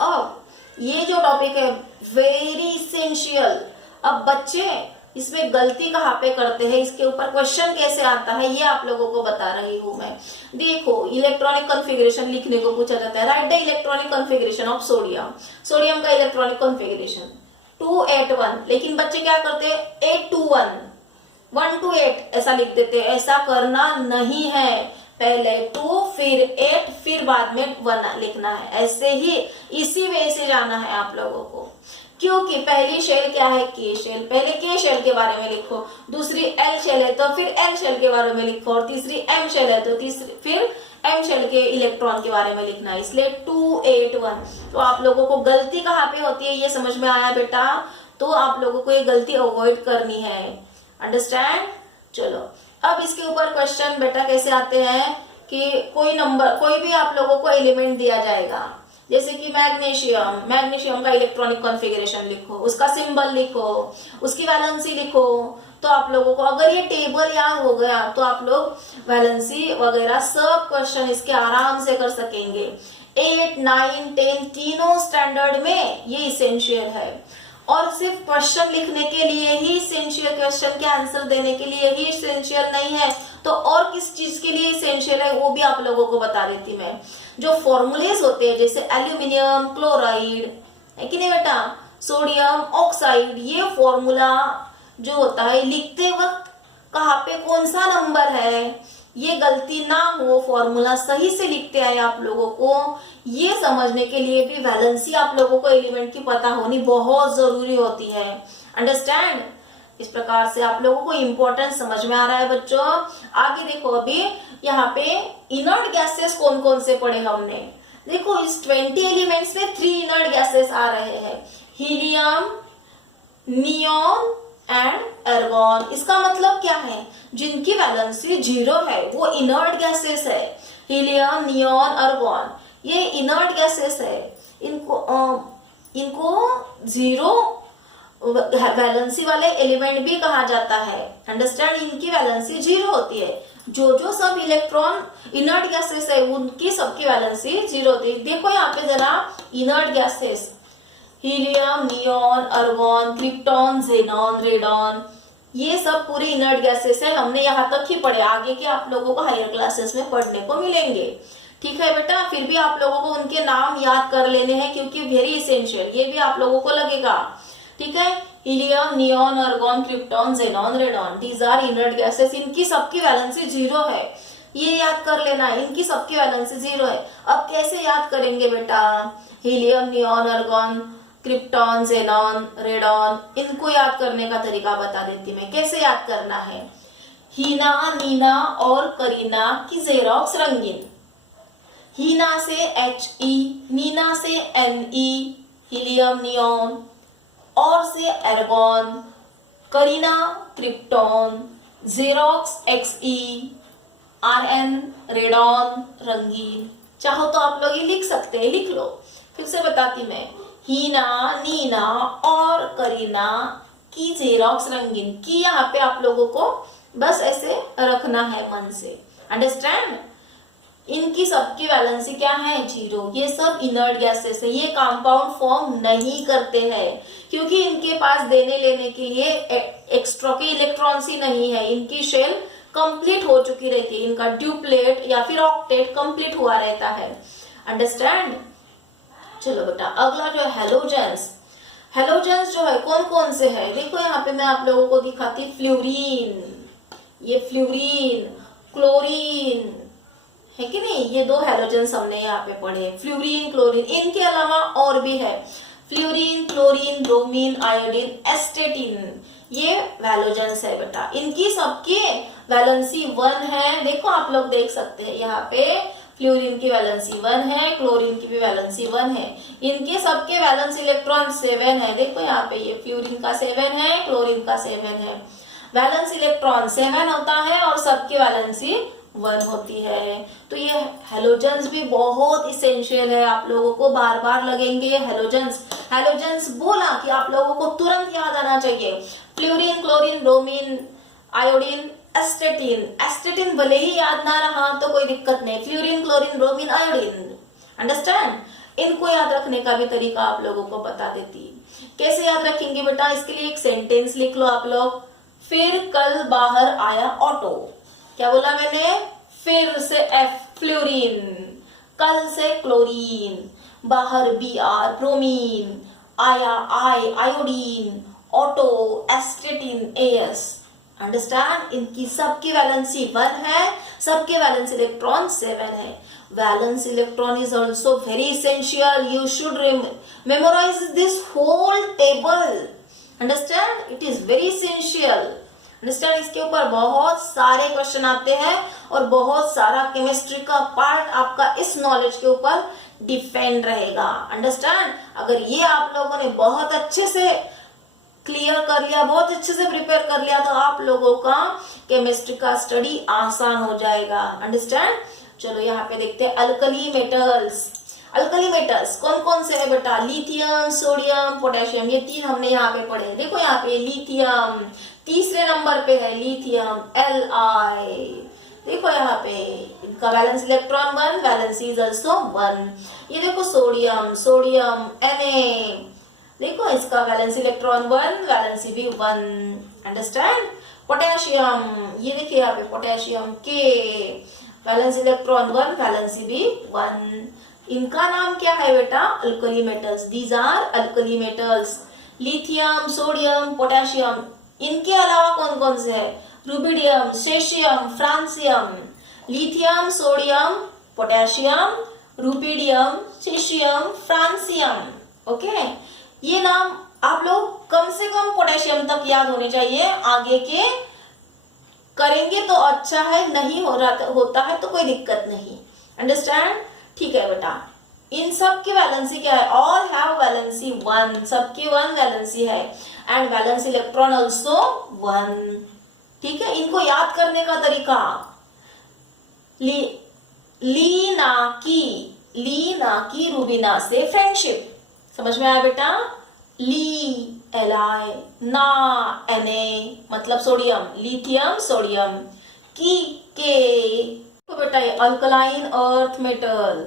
अब ये जो टॉपिक है वेरी इसेंशियल। अब बच्चे इसमें गलती कहाँ पे करते हैं, इसके ऊपर क्वेश्चन कैसे आता है, ये आप लोगों को बता रही हूं मैं। देखो इलेक्ट्रॉनिक कॉन्फ़िगरेशन लिखने को पूछा जाता है, right the electronic configuration of sodium. Sodium का इलेक्ट्रॉनिक कॉन्फ़िगरेशन 281, लेकिन बच्चे क्या करते हैं 821, 1 to 8 ऐसा लिख देते हैं। ऐसा करना नहीं है, पहले 2 फिर 8 फिर बाद में 1 लिखना है। ऐसे ही इसी वे से जाना है आप लोगों को, क्योंकि पहली शेल क्या है के शेल, पहले के शेल के बारे में लिखो, दूसरी एल शेल है तो फिर एल शेल के बारे में लिखो, और तीसरी एम शेल है तो फिर एम शेल के इलेक्ट्रॉन के बारे में लिखना है, इसलिए 281। तो आप लोगों को गलती कहाँ पे होती है ये समझ में आया बेटा, तो आप लोगों को ये गलती अवॉइड करनी है, अंडरस्टैंड। चलो अब इसके ऊपर क्वेश्चन बेटा कैसे आते हैं कि कोई नंबर, कोई भी आप लोगों को एलिमेंट दिया जाएगा, जैसे कि मैग्नीशियम, मैग्नीशियम का इलेक्ट्रॉनिक कॉन्फ़िगरेशन लिखो, उसका सिंबल लिखो, उसकी वैलेंसी लिखो, तो आप लोगों को अगर ये टेबल याद हो गया तो आप लोग वैलेंसी वगैरह सब क्वेश्चन इसके आराम से कर सकेंगे। 8, 9, 10 तीनों स्टैंडर्ड में ये इसेंशियल है, और सिर्फ क्वेश्चन लिखने के लिए ही इसेंशियल, क्वेश्चन के आंसर देने के लिए ही इसेंशियल नहीं है, तो और किस चीज के लिए इसेंशियल है वो भी आप लोगों को बता देती मैं। जो फॉर्मूलेज होते हैं जैसे एल्यूमिनियम क्लोराइड है कि नहीं बेटा, सोडियम ऑक्साइड, ये फॉर्मूला जो होता है लिखते वक्त कहाँ पे कौन सा नंबर है ये गलती ना हो, फॉर्मूला सही से लिखते आए आप लोगों को, ये समझने के लिए भी वैलेंसी आप लोगों को एलिमेंट की पता होनी बहुत जरूरी होती है, अंडरस्टैंड। इस प्रकार से आप लोगों को इंपॉर्टेंस समझ में आ रहा है बच्चों। आगे देखो, अभी यहाँ पे इनर्ट गैसेस कौन कौन से पढ़े हमने, देखो इस 20 एलिमेंट्स में 3 इनर्ट गैसेस आ रहे हैं, हीलियम, नियॉन एंड एर्गॉन। इसका मतलब क्या है, जिनकी वैलेंसी 0 है वो इनर्ट गैसेस है, हीलियम, नियॉन, एर्गॉन ये इनर्ट गैसेस है, इनको 0 वैलेंसी वाले एलिमेंट भी कहा जाता है, अंडरस्टैंड। इनकी वैलेंसी 0 होती है, जो सब इलेक्ट्रॉन इनर्ट गैसेस है उनकी सबकी वैलेंसी 0 होती है। देखो यहाँ पे जरा inert gases, helium, neon, argon, krypton, xenon, radon, ये सब पूरे इनर्ट गैसेस है। हमने यहाँ तक ही पढ़े, आगे के आप लोगों को हायर क्लासेस में पढ़ने को मिलेंगे, ठीक है बेटा। फिर भी आप लोगों को उनके नाम याद कर लेने हैं क्योंकि वेरी इसेंशियल, ये भी आप लोगों को लगेगा, ठीक है। Helium, neon, argon, krypton, xenon, radon, these are inert gases, इनकी सबकी वैलेंसी 0 है, ये याद कर लेना, इनकी सबकी वैलेंसी 0 है। अब कैसे याद करेंगे बेटा, helium, neon, argon, krypton, xenon, radon, इनको याद करने का तरीका बता देती मैं, कैसे याद करना है। हीना, नीना और करीना की जेरोक्स रंगीन, हीना से HE, नीना से NE, हीलियम, नियॉन, और से argon, Kareena, krypton, xerox XE, RN, radon, रंगीन। चाहो तो आप लोग ये लिख सकते हैं, लिख लो, फिर से बताती मैं। हीना, नीना और करीना की जेरोक्स रंगीन, की यहाँ पे आप लोगों को बस ऐसे रखना है मन से, अंडरस्टैंड। इनकी सबकी वैलेंसी क्या है, 0। ये सब इनर्ट गैसेस है, ये कंपाउंड फॉर्म नहीं करते हैं क्योंकि इनके पास देने लेने के लिए एक्स्ट्रा के इलेक्ट्रॉन्स ही नहीं है, इनकी शेल कंप्लीट हो चुकी रहती है, इनका ड्यूप्लेट या फिर ऑक्टेट कंप्लीट हुआ रहता है, अंडरस्टैंड। चलो बेटा अगला जो है हेलोजेंस, हेलोजेंस जो है कौन कौन से है, देखो यहाँ पे मैं आप लोगों को दिखाती, फ्लोरीन, ये फ्लोरीन, क्लोरीन है कि नहीं, ये 2 हेलोजेंस हमने यहाँ पे पढ़े, फ्लोरीन, क्लोरीन। इनके अलावा और भी है, फ्लोरीन, क्लोरीन, ब्रोमीन, आयोडीन, एस्टेटिन, ये वैलोजेंस है बेटा। इनकी सबकी वैलेंसी 1 है, देखो आप लोग देख सकते हैं यहाँ पे फ्लोरीन की वैलेंसी 1 है, क्लोरीन की भी वैलेंसी 1 है, इनके सबके वैलेंस इलेक्ट्रॉन 7 है। देखो यहाँ पे ये फ्लोरीन का 7 है, क्लोरीन का 7 है, वैलेंस इलेक्ट्रॉन 7 होता है और सबकी वैलेंसी 1 होती है। तो ये हेलोजेंस भी बहुत इसेंशियल है, आप लोगों को बार बार लगेंगे ये हेलोजेंस। हेलोजेंस बोला कि आप लोगों को तुरंत याद आना चाहिए, फ्लोरीन, क्लोरीन, ब्रोमीन, आयोडीन, एस्टेटिन। एस्टेटिन भले ही याद ना रहा तो कोई दिक्कत नहीं, fluorine, chlorine, bromine, iodine, understand. इनको याद रखने का भी तरीका आप लोगों को बता देती। कैसे याद रखेंगे बेटा, इसके लिए एक सेंटेंस लिख लो आप लोग। फिर कल बाहर आया ऑटो, क्या बोला मैंने, फिर से F फ्लोरीन, कल से क्लोरीन, बाहर Br ब्रोमीन, आया I iodine, auto एस्टेटिन AS, understand. इनकी सबकी वैलेंसी 1 है, सबके वैलेंस इलेक्ट्रॉन 7 है। Valence electron is also very essential, you should memorise this whole table, understand, it is very essential. Understand. इसके ऊपर बहुत सारे क्वेश्चन आते हैं और बहुत सारा केमिस्ट्री का पार्ट आपका इस नॉलेज के ऊपर डिपेंड रहेगा। अंडरस्टैंड। अगर ये आप लोगों ने बहुत अच्छे से क्लियर कर लिया, बहुत अच्छे से प्रिपेयर कर लिया, तो आप लोगों का केमिस्ट्री का स्टडी आसान हो जाएगा। अंडरस्टैंड। चलो यहाँ पे देखते हैं अल्कली मेटल्स। अल्कली मेटल्स कौन कौन से है बेटा? लिथियम, सोडियम, पोटेशियम, ये तीन हमने यहाँ पे पढ़े। देखो यहाँ पे लिथियम तीसरे नंबर पे है, लिथियम Li। देखो यहाँ पे इनका valence electron 1, valency is also 1। ये देखो सोडियम, सोडियम Na, देखो इसका वैलेंस इलेक्ट्रॉन 1, वैलेंसी भी 1। अंडरस्टैंड। पोटेशियम, ये देखिए यहाँ पे potassium K, valence electron 1, valency भी 1। इनका नाम क्या है बेटा? Alkali metals. These are alkali metals. Lithium, sodium, potassium. इनके अलावा कौन कौन से है? Rubidium, caesium, francium. Lithium, sodium, potassium, rubidium, caesium, francium. Okay, ये नाम आप लोग कम से कम पोटेशियम तक याद होने चाहिए। आगे के करेंगे तो अच्छा है, नहीं हो रहा होता है तो कोई दिक्कत नहीं। अंडरस्टैंड। ठीक है बेटा। इन सब की वैलेंसी क्या है? ऑल हैव वैलेंसी 1, सबकी 1 वैलेंसी है एंड वैलेंस इलेक्ट्रॉन ऑल्सो 1। ठीक है। इनको याद करने का तरीका, ली ना की रूबीना से फ्रेंडशिप। समझ में आया बेटा? ली Li, ना Na मतलब सोडियम, लिथियम सोडियम, की के। तो बेटा ये alkaline earth metal.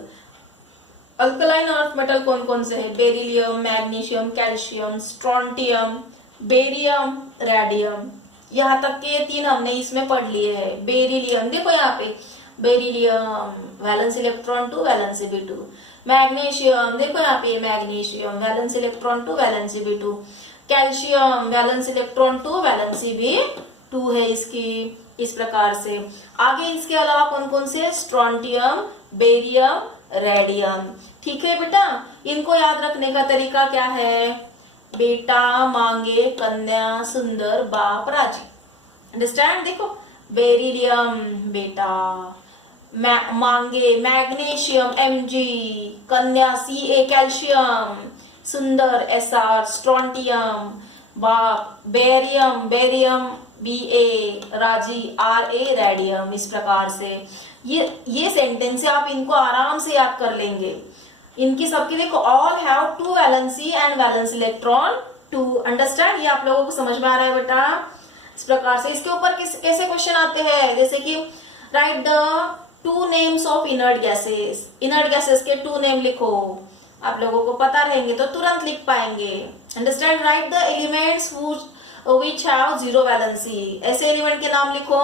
Alkaline earth metal कौन कौन से है? Beryllium, magnesium, calcium, strontium, barium, radium. यहाँ तक के 3 हमने इसमें पढ़ लिए हैं। बेरिलियम देखो यहाँ पे, बेरिलियम वैलेंस इलेक्ट्रॉन 2, वैलेंसी भी 2। मैग्नीशियम देखो यहाँ पे, मैग्नीशियम वैलेंस इलेक्ट्रॉन 2, वैलेंसी भी 2। कैल्शियम वैलेंस इलेक्ट्रॉन 2, वैलेंसी भी 2 है इसकी। इस प्रकार से आगे इसके अलावा कौन कौन से? Strontium, barium, radium. ठीक है बेटा। इनको याद रखने का तरीका क्या है? बेटा मांगे कन्या सुंदर बाप राजी। अंडरस्टैंड। देखो बेरिलियम बेटा, मांगे मैग्नीशियम Mg, कन्या Ca, कैल्शियम, सुंदर Sr, स्ट्रोंटियम, बाप बेरियम Ba, राजी Ra, रेडियम। इस प्रकार से ये सेंटेंस आप इनको आराम से याद कर लेंगे। इनकी सबकी देखो, all have 2 valency and valence electron 2। Understand. ये आप लोगों को समझ में आ रहा है बेटा? इस प्रकार से इसके ऊपर कैसे क्वेश्चन आते हैं? जैसे कि right the 2 names of inert gases. Inert gases के 2 नेम लिखो। आप लोगों को पता रहेंगे तो तुरंत लिख पाएंगे। Understand. Write the elements which have 0 valency. ऐसे एलिमेंट के नाम लिखो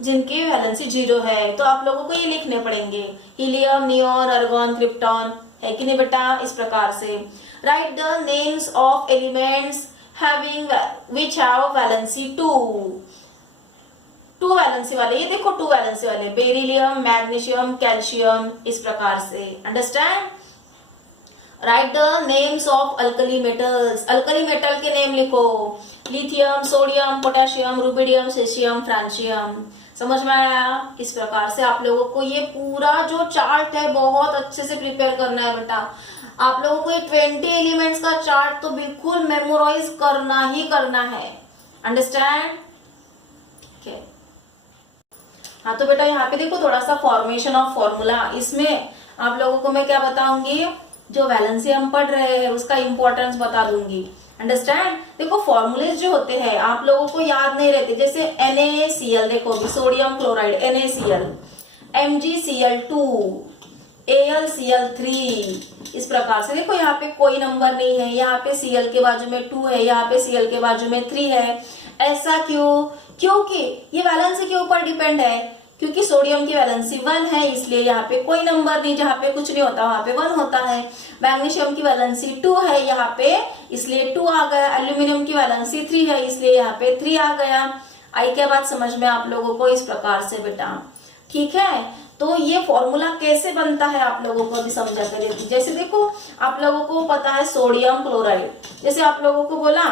जिनकी वैलेंसी 0 है। तो आप लोगों को ये लिखने पड़ेंगे, हीलियम, नियोन, अर्गोन, क्रिप्टॉन। है कि नहीं बेटा? इस प्रकार से right the names of elements having which have valency 2 valency वाले। ये देखो 2 वैलेंसी वाले, बेरिलियम, मैग्नीशियम, कैल्शियम। इस प्रकार से। Understand. Write the names of alkali metals. Alkali metal के नेम लिखो, lithium, sodium, potassium, rubidium, caesium, francium. समझ में आया? इस प्रकार से आप लोगों को ये पूरा जो चार्ट है बहुत अच्छे से प्रिपेयर करना है बेटा। आप लोगों को ये 20 एलिमेंट्स का चार्ट तो बिल्कुल मेमोराइज करना ही करना है। अंडरस्टैंड? ठीक है। हाँ तो बेटा यहाँ पे देखो थोड़ा सा फॉर्मेशन ऑफ फॉर्मूला। इसमें आप लोगों को मैं क्या बताऊंगी? जो वैलेंसी हम पढ़ रहे हैं उसका इंपॉर्टेंस बता दूंगी। अंडरस्टैंड। देखो फॉर्मूलेज जो होते हैं आप लोगों को याद नहीं रहते। जैसे NaCl देखो, sodium chloride NaCl, MgCl2, AlCl3। इस प्रकार से देखो यहाँ पे कोई नंबर नहीं है, यहाँ पे Cl के बाजू में 2 है, यहाँ पे Cl के बाजू में 3 है। ऐसा क्यों? क्योंकि ये वैलेंसी के ऊपर डिपेंड है। क्योंकि सोडियम की वैलेंसी 1 है इसलिए यहाँ पे कोई नंबर नहीं, जहाँ पे कुछ नहीं होता वहां पे 1 होता है। मैग्नीशियम की वैलेंसी 2 है यहाँ पे इसलिए 2 आ गया। एल्यूमिनियम की वैलेंसी 3 है इसलिए यहाँ पे 3 आ गया। आई क्या बात समझ में आप लोगों को? इस प्रकार से बेटा। ठीक है। तो ये फॉर्मूला कैसे बनता है आप लोगों को अभी समझा कर देती। जैसे देखो आप लोगों को पता है सोडियम क्लोराइड, जैसे आप लोगों को बोला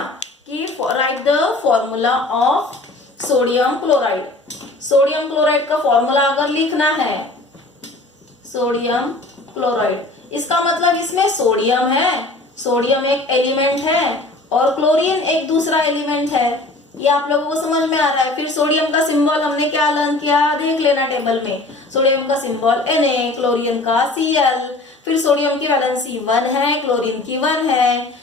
कि right the formula of sodium chloride. Sodium chloride का फॉर्मूला अगर लिखना है, सोडियम क्लोराइड, इसका मतलब इसमें सोडियम है, सोडियम एक एलिमेंट है और क्लोरीन एक दूसरा एलिमेंट है। ये आप लोगों को समझ में आ रहा है। फिर सोडियम का सिंबल हमने क्या लर्न किया, देख लेना टेबल में। सोडियम का सिंबल Na, क्लोरीन का Cl। फिर सोडियम की वैलेंसी 1 है, क्लोरीन की 1 है।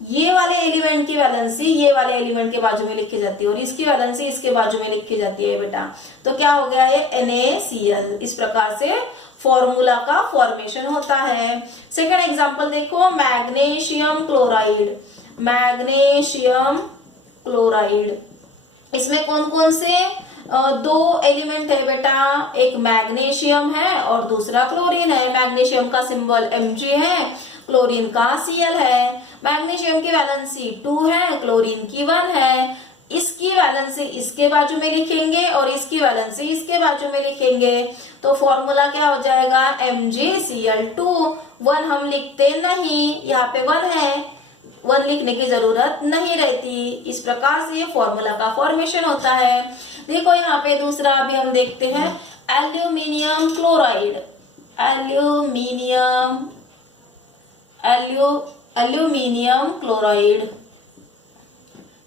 ये वाले एलिमेंट की वैलेंसी ये वाले एलिमेंट के बाजू में लिखी जाती है और इसकी वैलेंसी इसके बाजू में लिखी जाती है बेटा। तो क्या हो गया है, NaCl। इस प्रकार से फॉर्मूला का फॉर्मेशन होता है। सेकंड एग्जांपल देखो, मैग्नीशियम क्लोराइड। मैग्नीशियम क्लोराइड, इसमें कौन कौन से दो एलिमेंट है बेटा, एक मैग्नीशियम है और दूसरा क्लोरीन है। मैग्नीशियम का सिंबल Mg है, क्लोरीन का Cl है। मैग्नीशियम की वैलेंसी 2 है, क्लोरीन की 1 है। इसकी वैलेंसी इसके बाजू में लिखेंगे और इसकी वैलेंसी इसके बाजू में लिखेंगे, तो फॉर्मूला क्या हो जाएगा, MgCl2। 1 हम लिखते नहीं, यहाँ पे 1 है, 1 लिखने की जरूरत नहीं रहती। इस प्रकार से ये फॉर्मूला का फॉर्मेशन होता है। देखो यहाँ पे दूसरा अभी हम देखते हैं, एल्यूमिनियम क्लोराइड। एल्यूमिनियम क्लोराइड,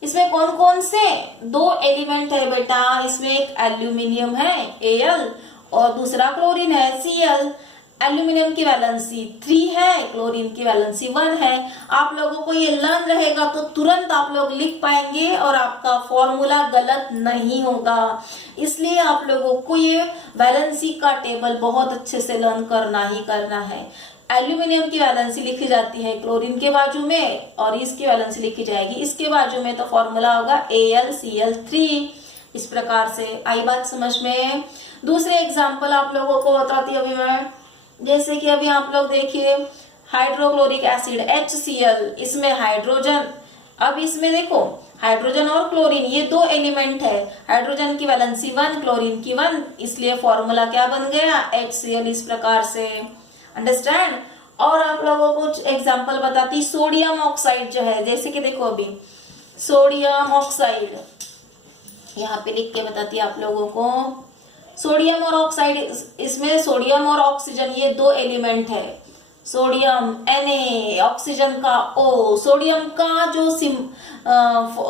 इसमें कौन कौन से दो एलिमेंट है बेटा, इसमें एक एल्यूमिनियम है Al और दूसरा क्लोरीन है Cl। एल्यूमिनियम की वैलेंसी 3 है, क्लोरीन की वैलेंसी 1 है। आप लोगों को ये लर्न रहेगा तो तुरंत आप लोग लिख पाएंगे और आपका फॉर्मूला गलत नहीं होगा। इसलिए आप लोगों को ये वैलेंसी का टेबल बहुत अच्छे से लर्न करना ही करना है। एल्यूमिनियम की वैलेंसी लिखी जाती है क्लोरीन के बाजू में और इसकी वैलेंसी लिखी जाएगी इसके बाजू में, तो फॉर्मूला होगा AlCl3। इस प्रकार से आई बात समझ में। दूसरे एग्जाम्पल आप लोगों को बताती अभी मैं, जैसे कि अभी आप लोग देखिए हाइड्रोक्लोरिक एसिड HCl, इसमें हाइड्रोजन, अब इसमें देखो हाइड्रोजन और क्लोरीन ये दो एलिमेंट है। हाइड्रोजन की वैलेंसी 1, क्लोरीन की 1, इसलिए फॉर्मूला क्या बन गया, HCl। इस प्रकार से अंडरस्टैंड। और आप लोगों को कुछ एग्जांपल बताती, सोडियम ऑक्साइड जो है, जैसे कि देखो अभी सोडियम ऑक्साइड यहाँ पे लिख के बताती है आप लोगों को। सोडियम और ऑक्साइड, इसमें सोडियम और ऑक्सीजन ये दो एलिमेंट है। सोडियम Na, ऑक्सीजन का O। सोडियम का जो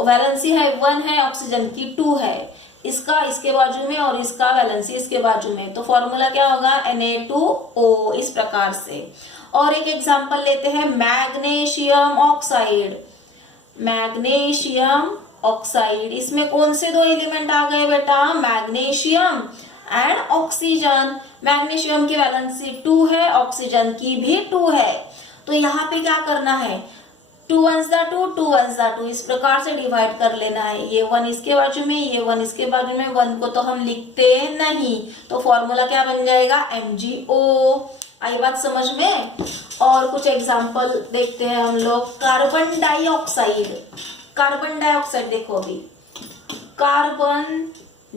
वैलेंसी है 1 है, ऑक्सीजन की 2 है। इसका इसके बाजू में और इसका वैलेंसी इसके बाजू में, तो फॉर्मूला क्या होगा, Na2O। इस प्रकार से। और एक एग्जांपल लेते हैं, मैग्नीशियम ऑक्साइड। मैग्नीशियम ऑक्साइड, इसमें कौन से दो एलिमेंट आ गए बेटा, मैग्नीशियम एंड ऑक्सीजन। मैग्नीशियम की वैलेंसी 2 है, ऑक्सीजन की भी 2 है। तो यहाँ पे क्या करना है, 2 1s 2, 2 1s 2, इस प्रकार से डिवाइड कर लेना है। ये 1 इसके बाजू में, ये 1 इसके बाजू में। 1 को तो हम लिखते नहीं, तो फॉर्मूला क्या बन जाएगा, MgO। आई बात समझ में। और कुछ एग्जांपल देखते हैं हम लोग, कार्बन डाइऑक्साइड। कार्बन डाइऑक्साइड देखो अभी, कार्बन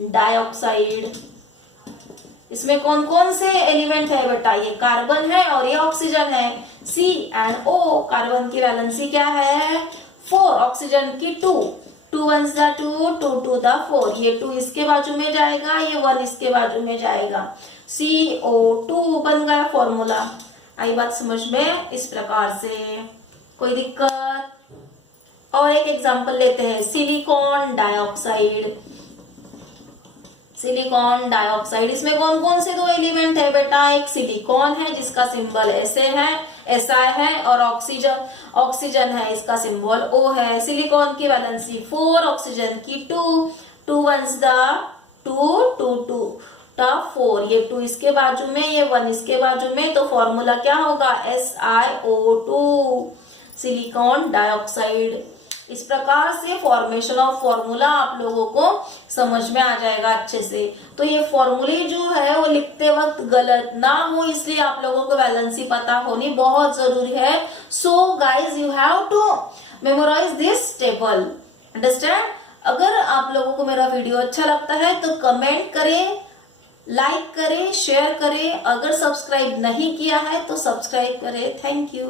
डाइऑक्साइड, इसमें कौन कौन से एलिमेंट है बेटा, ये कार्बन है और ये ऑक्सीजन है, C एंड O। कार्बन की वैलेंसी क्या है, 4, ऑक्सीजन की 2। 2 1s 2, 2 2 4, ये 2 इसके बाजू में जाएगा, ये 1 इसके बाजू में जाएगा, CO2 बन गया फॉर्मूला। आई बात समझ में। इस प्रकार से कोई दिक्कत। और एक एग्जांपल लेते हैं, सिलिकॉन डाइऑक्साइड। सिलिकॉन डाइऑक्साइड, इसमें कौन कौन से दो एलिमेंट है बेटा, एक सिलिकॉन है जिसका सिंबल ऐसे है, SI है, और ऑक्सीजन है, इसका सिंबल O है। सिलिकॉन की वैलेंसी 4, ऑक्सीजन की 2। 2 1s 2, 2 2 4, ये 2 इसके बाजू में, ये 1 इसके बाजू में, तो फॉर्मूला क्या होगा, SiO2, सिलिकॉन डाइऑक्साइड। इस प्रकार से फॉर्मेशन ऑफ फॉर्मूला आप लोगों को समझ में आ जाएगा अच्छे से। तो ये फॉर्मूले जो है वो लिखते वक्त गलत ना हो, इसलिए आप लोगों को वैलेंसी पता होनी बहुत जरूरी है। So guys you have to memorise this table, understand. अगर आप लोगों को मेरा वीडियो अच्छा लगता है तो कमेंट करें, लाइक करें, शेयर करें। अगर सब्सक्राइब नहीं किया है तो सब्सक्राइब करें। Thank you.